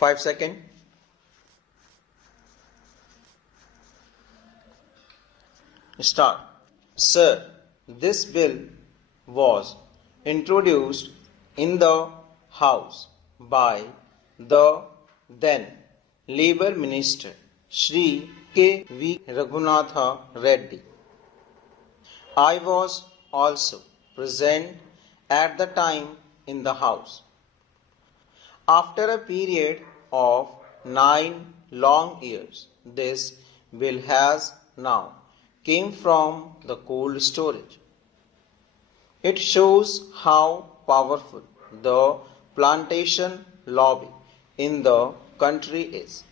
5 seconds. Start. Sir, this bill was introduced in the House by the then Labour Minister Shri K.V. Raghunatha Reddy. I was also present at the time in the House. After a period of 9 long years, this bill has now came from the cold storage. It shows how powerful the plantation lobby in the country is.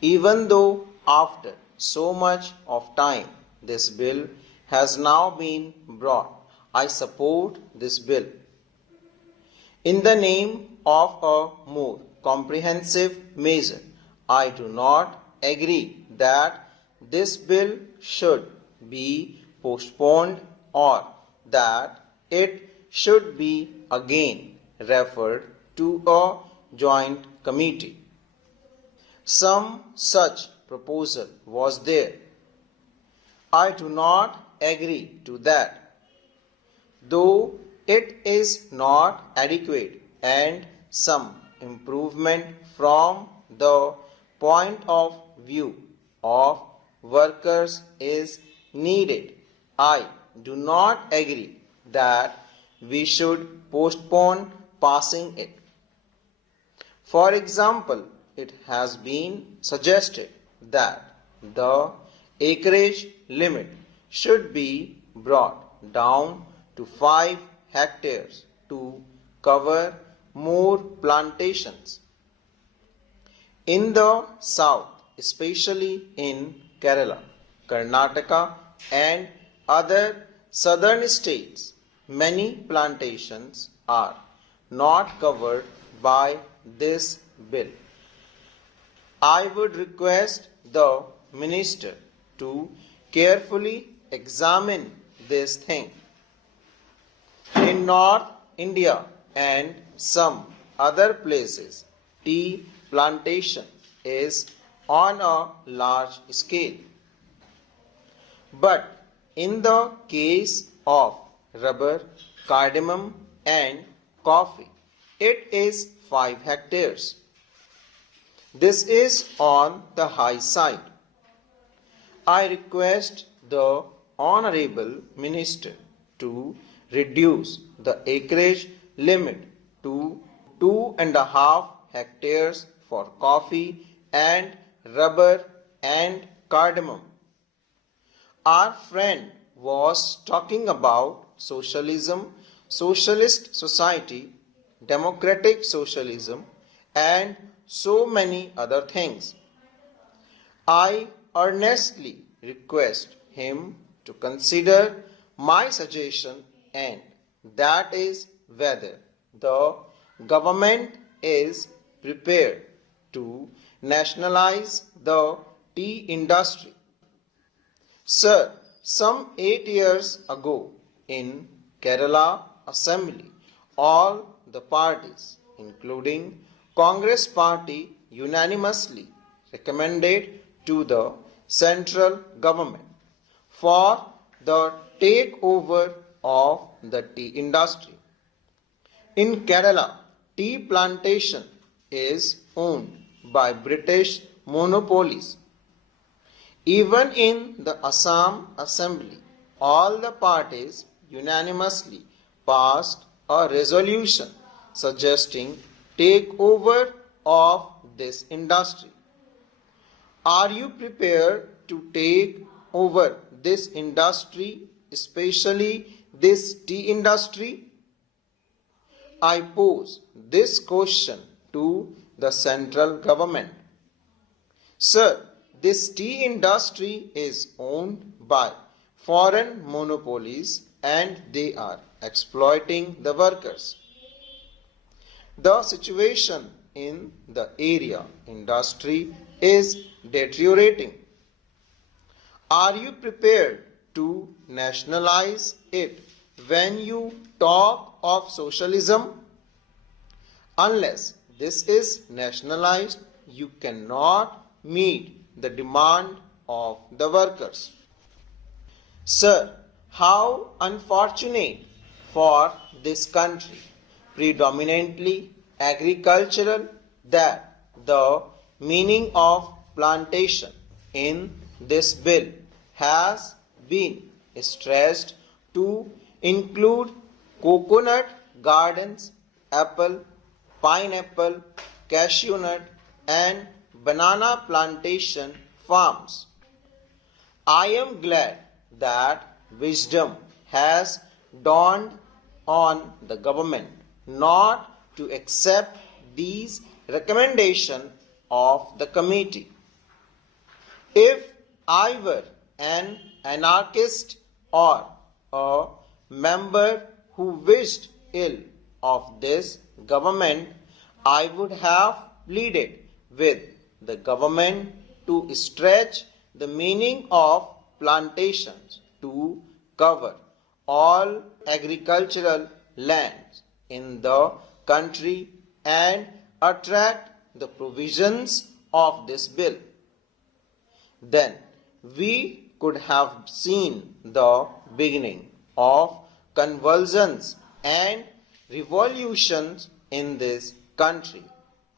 Even though after so much of time this bill has now been brought, I support this bill. In the name of a more comprehensive measure, I do not agree that this bill should be postponed or that it should be again referred to a joint committee. Some such proposal was there. I do not agree to that, though it is not adequate and some improvement from the point of view of workers is needed. I do not agree that we should postpone passing it. For example, it has been suggested that the acreage limit should be brought down to 5 hectares to cover more plantations. In the south, especially in Kerala, Karnataka and other southern states, many plantations are not covered by this bill. I would request the minister to carefully examine this thing. In North India and some other places, tea plantation is on a large scale. But in the case of rubber, cardamom and coffee, it is 5 hectares. This is on the high side. I request the Honorable Minister to reduce the acreage limit to 2.5 hectares for coffee and rubber and cardamom. Our friend was talking about socialism, socialist society, democratic socialism, and so many other things. I earnestly request him to consider my suggestion, and that is whether the government is prepared to nationalize the tea industry. Sir, some 8 years ago in Kerala Assembly, all the parties, including Congress Party, unanimously recommended to the central government for the takeover of the tea industry. In Kerala, tea plantation is owned by British monopolies. Even in the Assam Assembly, all the parties unanimously passed a resolution suggesting takeover of this industry. Are you prepared to take over this industry, especially this tea industry? I pose this question to the central government. Sir, this tea industry is owned by foreign monopolies and they are exploiting the workers. The situation in the area industry is deteriorating. Are you prepared to nationalize it when you talk of socialism? Unless this is nationalized, you cannot meet the demand of the workers. Sir, how unfortunate for this country, predominantly agricultural, that the meaning of plantation in this bill has been stressed to include coconut gardens, apple, pineapple, cashew nut, and banana plantation farms. I am glad that wisdom has dawned on the government not to accept these recommendations of the committee. If I were an anarchist or a member who wished ill of this government, I would have pleaded with the government to stretch the meaning of plantations to cover all agricultural lands in the country and attract the provisions of this bill. Then we could have seen the beginning of convulsions and revolutions in this country,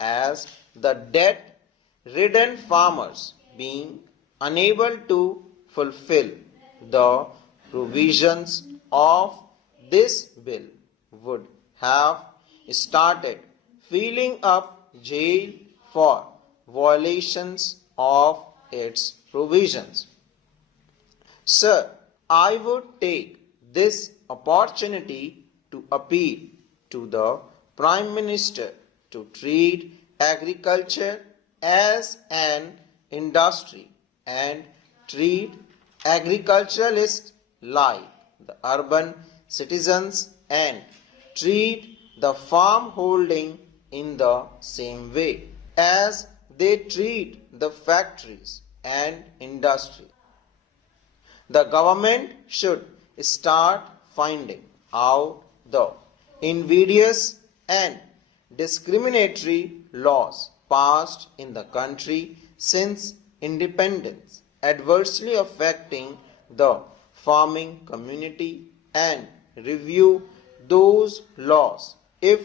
as the debt-ridden farmers, being unable to fulfill the provisions of this bill, would have started filling up jail for violations of its provisions. Sir, I would take this opportunity to appeal to the Prime Minister to treat agriculture as an industry and treat agriculturalists like the urban citizens and treat the farm holding in the same way as they treat the factories and industry. The government should start finding out the invidious and discriminatory laws passed in the country since independence, adversely affecting the farming community, and review those laws if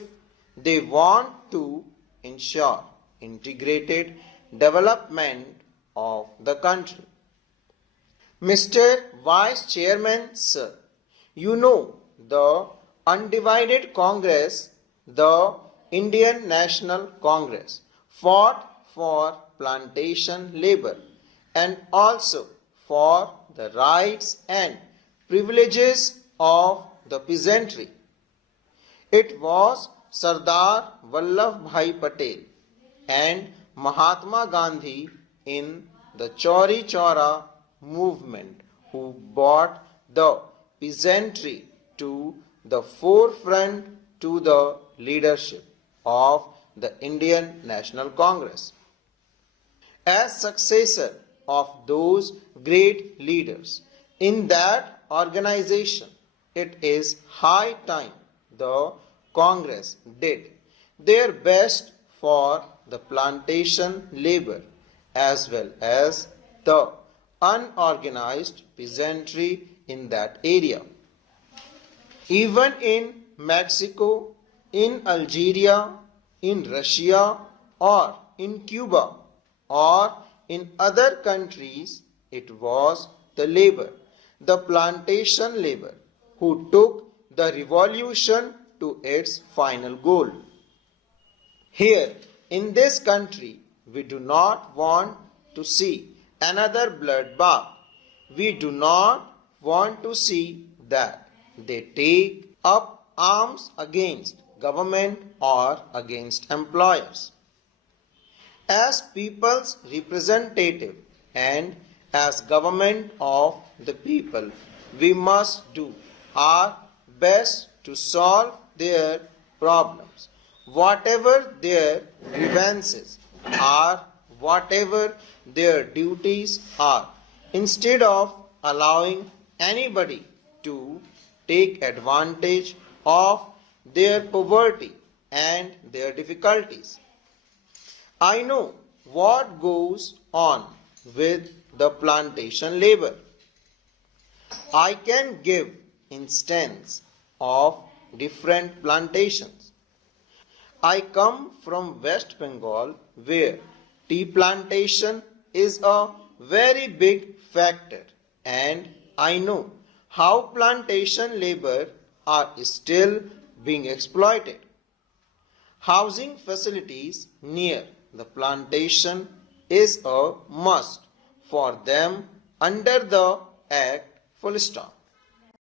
they want to ensure integrated development of the country. Mr. Vice Chairman, sir, you know the undivided Congress, the Indian National Congress, fought for plantation labor and also for the rights and privileges of the peasantry. It was Sardar Vallabhbhai Patel and Mahatma Gandhi in the Chauri Chaura movement who brought the peasantry to the forefront to the leadership of the Indian National Congress. As successor of those great leaders in that organization, it is high time the Congress did their best for the plantation labor as well as the unorganized peasantry in that area. Even in Mexico, in Algeria, in Russia, or in Cuba, or in other countries, it was the labor, the plantation labor, who took the revolution to its final goal. Here, in this country, we do not want to see another bloodbath. We do not want to see that they take up arms against government or against employers. As people's representative and as government of the people, we must do our best to solve their problems, whatever their grievances are, whatever their duties are, instead of allowing anybody to take advantage of their poverty and their difficulties. I know what goes on with the plantation labor. I can give instance of different plantations. I come from West Bengal where tea plantation is a very big factor, and I know how plantation labor are still being exploited. Housing facilities near the plantation is a must for them under the Act, full stop.